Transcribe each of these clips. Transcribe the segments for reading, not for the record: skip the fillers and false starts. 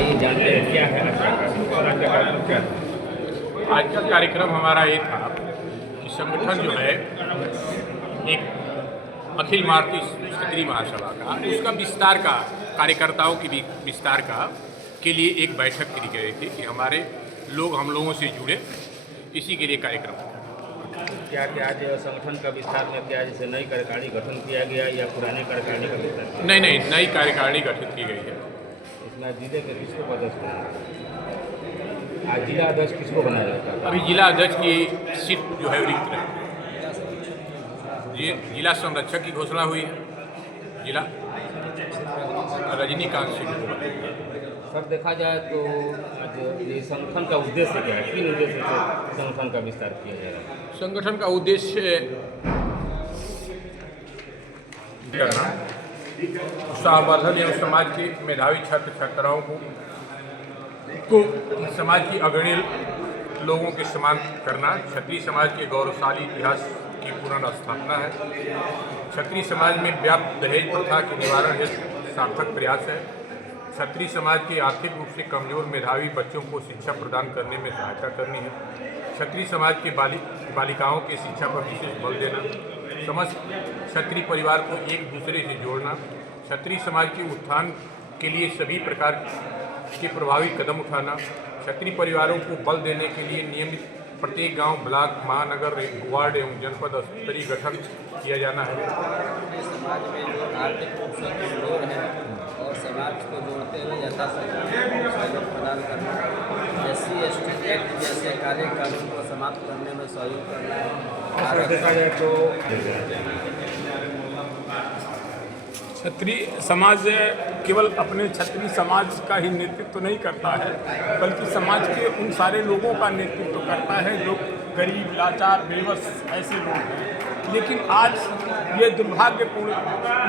आइए जानते हैं क्या है आज का कार्यक्रम और आज का कार्यक्रम क्या है। आज का कार्यक्रम हमारा ये था कि संगठन जो है एक अखिल भारतीय क्षत्रिय महासभा का उसका विस्तार का कार्यकर्ताओं की भी विस्तार का के लिए एक बैठक की गई थी कि हमारे लोग हम लोगों से जुड़े, इसी के लिए कार्यक्रम। क्या क्या आज संगठन का विस्तार में क्या जैसे नई कार्यकारिणी गठन किया गया या पुराने कार्यकारिणी का विस्तार? नहीं, नई कार्यकारिणी गठित की गई है। इसमें जिले के किसको अध्यक्ष बनाया? आज जिला अध्यक्ष किसको बनाया जाता है? अभी जिला अध्यक्ष की सीट जो है रिक्त है। जिला संरक्षक की घोषणा हुई है, जिला रजनीकांत सिंह। सर देखा जाए तो आज ये संगठन का उद्देश्य क्या है, किन उद्देश्य से संगठन का विस्तार किया जाएगा? संगठन का उद्देश्य करना, उत्साहवर्धन एवं समाज के मेधावी छात्र छात्राओं को समाज की अग्रणी लोगों के समान करना, क्षत्रिय समाज के गौरवशाली इतिहास की पुनर्स्थापना है। क्षत्रिय समाज में व्याप्त दहेज प्रथा के निवारण हेतु सार्थक प्रयास है। क्षत्रिय समाज के आर्थिक रूप से कमजोर मेधावी बच्चों को शिक्षा प्रदान करने में सहायता करनी है। क्षत्रिय समाज के बालिकाओं के शिक्षा पर विशेष बल देना, समस्त क्षत्रिय परिवार को एक दूसरे से जोड़ना, क्षत्रिय समाज के उत्थान के लिए सभी प्रकार के प्रभावी कदम उठाना, क्षत्रिय परिवारों को बल देने के लिए नियमित प्रत्येक गांव, ब्लॉक, महानगर, वार्ड एवं जनपद स्तरीय गठन किया जाना है। समाज में जो आर्थिक रूप से कमजोर है और समाज को जोड़ते हुए यथासंभव सहयोग प्रदान करना, SC/ST एक्ट जैसे कार्य कानून को समाप्त करने में सहयोग करना। देखा जाए तो क्षत्रिय समाज केवल अपने क्षत्रिय समाज का ही नेतृत्व नहीं करता है, बल्कि समाज के उन सारे लोगों का नेतृत्व करता है जो गरीब, लाचार, बेबस ऐसे लोग हैं। लेकिन आज ये दुर्भाग्यपूर्ण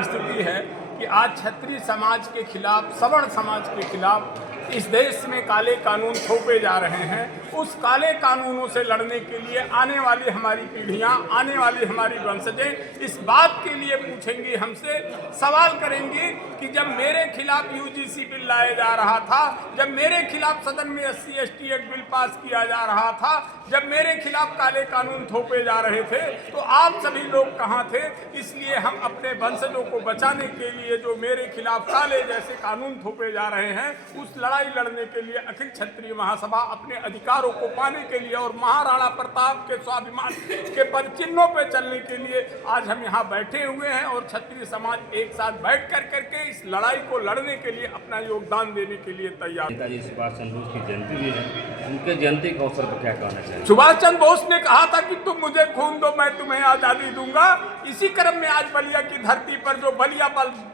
स्थिति है कि आज क्षत्रिय समाज के खिलाफ, सवर्ण समाज के खिलाफ इस देश में काले कानून थोपे जा रहे हैं। उस काले कानूनों से लड़ने के लिए आने वाली हमारी पीढ़ियां, आने वाली हमारी वंशजें इस बात के लिए पूछेंगी, हमसे सवाल करेंगी कि जब मेरे खिलाफ UGC बिल लाया जा रहा था, जब मेरे खिलाफ सदन में SC/ST एक्ट बिल पास किया जा रहा था, जब मेरे खिलाफ काले कानून थोपे जा रहे थे, तो आप सभी लोग कहाँ थे? इसलिए हम अपने वंशजों को बचाने के लिए जो मेरे खिलाफ काले जैसे कानून थोपे जा रहे हैं, उस लड़ाई लड़ने के लिए अखिल क्षत्रिय महासभा अपने अधिकारों को पाने के लिए और महाराणा प्रताप के स्वाभिमान के पद चिन्हों पर चलने के लिए आज हम यहाँ बैठे हुए हैं और क्षत्रिय समाज एक साथ बैठ करके इस लड़ाई को लड़ने के लिए अपना योगदान देने के लिए तैयार। नेताजी सुभाष चंद्र बोस की जयंती भी है, उनके जयंती के अवसर पर क्या कहना चाहिए? सुभाष चंद्र बोस ने कहा था कि तुम मुझे खून दो, मैं तुम्हें आज़ादी दूंगा। इसी क्रम में आज बलिया की धरती पर जो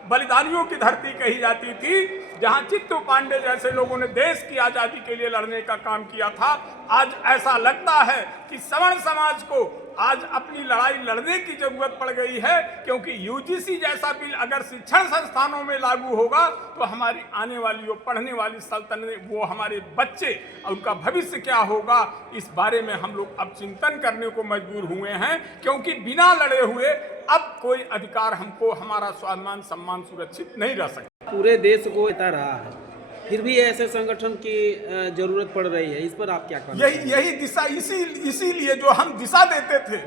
बलिदानियों की धरती कही जाती थी, जहां चित्तू पांडे जैसे लोगों ने देश की आज़ादी के लिए लड़ने का काम किया था, आज ऐसा लगता है कि सवर्ण समाज को आज अपनी लड़ाई लड़ने की जरूरत पड़ गई है, क्योंकि UGC जैसा बिल अगर शिक्षण संस्थानों में लागू होगा तो हमारी आने वाली जो पढ़ने वाली सल्तनतें, वो हमारे बच्चे, उनका भविष्य क्या होगा, इस बारे में हम लोग अब चिंतन करने को मजबूर हुए हैं। क्योंकि बिना लड़े हुए अब कोई अधिकार हमको, हमारा स्वाभिमान सम्मान सुरक्षित नहीं रह सकता। पूरे देश को बता रहा है, फिर भी ऐसे संगठन की जरूरत पड़ रही है, इस पर आप क्या कहते हैं? यही दिशा, इसीलिए जो हम दिशा देते थे,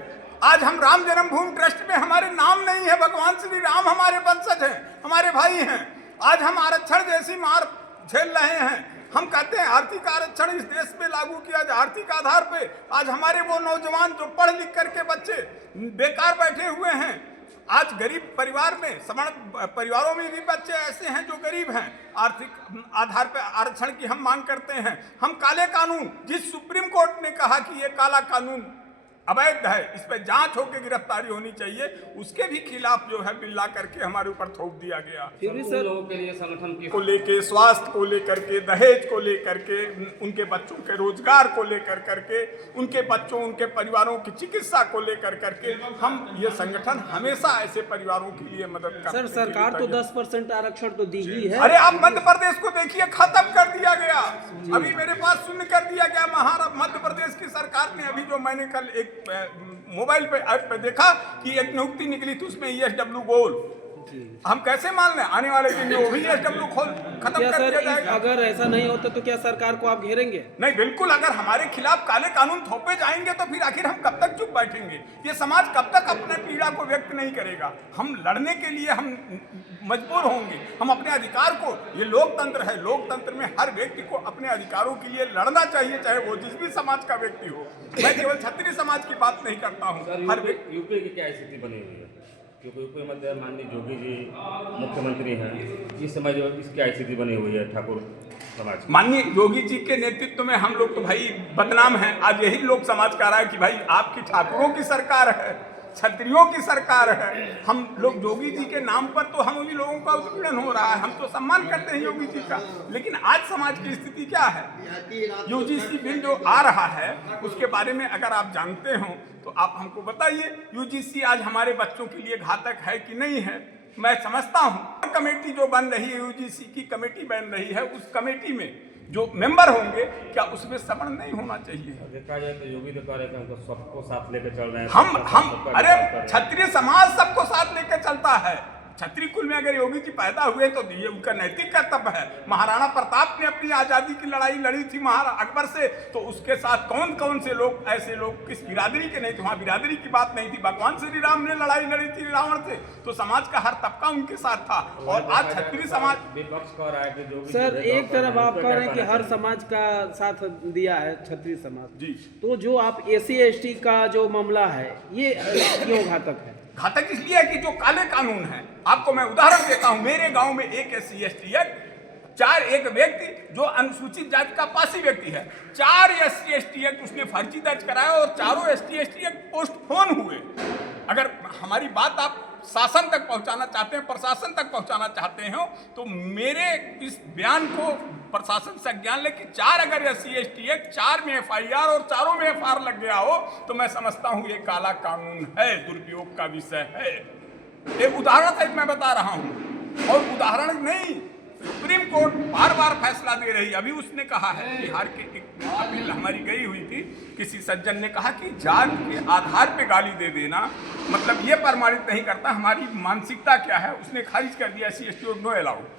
आज हम राम जन्मभूमि ट्रस्ट में हमारे नाम नहीं है, भगवान श्री राम हमारे वंशज हैं, हमारे भाई हैं। आज हम आरक्षण जैसी मार झेल रहे हैं। हम कहते हैं आर्थिक आरक्षण इस देश में लागू किया जाए आर्थिक आधार पे। आज हमारे वो नौजवान जो पढ़ लिख करके बच्चे बेकार बैठे हुए हैं, आज गरीब परिवार में, सवर्ण परिवारों में भी बच्चे ऐसे हैं जो गरीब हैं, आर्थिक आधार पर आरक्षण की हम मांग करते हैं। हम काले कानून, जिस सुप्रीम कोर्ट ने कहा कि ये काला कानून अवैध है, इस पर जांच होकर गिरफ्तारी होनी चाहिए, उसके भी खिलाफ जो है बिल ला करके हमारे ऊपर थोप दिया गया। फिर भी सर लोगों के लिए संगठन की को लेके, स्वास्थ्य को लेकर के, दहेज को लेकर के, उनके बच्चों के रोजगार को लेकर करके, उनके बच्चों, उनके परिवारों की चिकित्सा को लेकर करके हम ये संगठन हमेशा ऐसे परिवारों के लिए मदद करते हैं। सर सरकार तो 10% आरक्षण तो दी ही है। अरे आप मध्य प्रदेश को देखिए, खत्म कर दिया गया। अभी मेरे पास शून्य कर दिया गया। मध्य प्रदेश की सरकार ने अभी जो मैंने कल एक मोबाइल पे ऐप पे देखा कि एक नियुक्ति निकली थी, उसमें ESW गोल हम कैसे मान लें? आने वाले दिन में वो भी SW खत्म क्या कर सर दिया जाएगा। अगर ऐसा नहीं होता तो क्या सरकार को आप घेरेंगे? नहीं, बिल्कुल। अगर हमारे खिलाफ काले कानून थोपे जाएंगे तो फिर आखिर हम कब तक चुप बैठेंगे? ये समाज कब तक अपने पीड़ा को व्यक्त नहीं करेगा? हम लड़ने के लिए हम मजबूर होंगे, हम अपने अधिकार को, ये लोकतंत्र है, लोकतंत्र में हर व्यक्ति को अपने अधिकारों के लिए लड़ना चाहिए, चाहे वो जिस भी समाज का व्यक्ति हो। मैं केवल क्षत्रिय समाज की बात नहीं करता हूँ। हर व्यक्ति यूपी की क्या स्थिति बनी हुई है? क्योंकि यूपी में माननीय योगी जी मुख्यमंत्री हैं, इस समय जो इसकी क्या स्थिति बनी हुई है ठाकुर समाज? माननीय योगी जी के नेतृत्व में हम लोग तो भाई बदनाम हैं। आज यही लोग समाज कह रहा है कि भाई आपकी ठाकुरों की सरकार है, क्षत्रियों की सरकार है। हम लोग योगी जी के नाम पर तो हम उन्हीं लोगों का उत्पीड़न हो रहा है। हम तो सम्मान करते हैं योगी जी का, लेकिन आज समाज की स्थिति क्या है? यूजीसी बिल जो आ रहा है उसके बारे में अगर आप जानते हो तो आप हमको बताइए। यूजीसी आज हमारे बच्चों के लिए घातक है कि नहीं है? मैं समझता हूँ कमेटी जो बन रही है, यूजीसी की कमेटी बन रही है, उस कमेटी में जो मेंबर होंगे क्या उसमें श्रवण नहीं होना चाहिए? देखा जाए तो योगी तो कह रहे हैं कि सबको साथ लेकर चल रहे हैं। हम अरे क्षत्रिय समाज सबको साथ लेकर चलता है। क्षत्रिय कुल में अगर योगी जी पैदा हुए तो ये उनका नैतिक कर्तव्य है। महाराणा प्रताप ने अपनी आजादी की लड़ाई लड़ी थी महाराणा अकबर से, तो उसके साथ कौन कौन से लोग, ऐसे लोग किस बिरादरी के नहीं थे? वहाँ बिरादरी की बात नहीं थी। भगवान श्री राम ने लड़ाई लड़ी थी रावण से, तो समाज का हर तबका उनके साथ था। और आज क्षत्रिय समाज विपक्ष कह रहा है कि जो सर एक तरफ आप कह रहे हैं कि हर समाज का साथ दिया है क्षत्रिय समाज जी, तो जो आप SC ST का जो मामला है ये क्यों घातक है? घातक इसलिए है कि जो काले कानून है, आपको मैं उदाहरण देता हूं। मेरे गांव में एक SC ST है, 4 एक व्यक्ति जो अनुसूचित जाति का पासी व्यक्ति है, 4 SC ST एक्ट उसने फर्जी दर्ज कराया और चारों SC ST एक्ट पोस्टपोन हुए। अगर हमारी बात आप शासन तक पहुंचाना चाहते हैं, प्रशासन तक पहुंचाना चाहते हो, तो मेरे इस बयान को प्रशासन से ज्ञान ले कि 4 अगर SC ST एक्ट 4 में FIR और चारों में FR लग गया हो तो मैं समझता हूं ये काला कानून है, दुरुपयोग का विषय है। एक उदाहरण सहित मैं बता रहा हूं, और उदाहरण नहीं, सुप्रीम कोर्ट बार बार फैसला दे रही। अभी उसने कहा है, बिहार के एक अपील हमारी गई हुई थी, किसी सज्जन ने कहा कि जात के आधार पे गाली दे देना मतलब ये प्रमाणित नहीं करता हमारी मानसिकता क्या है। उसने खारिज कर दिया SC ST नो अलाउड।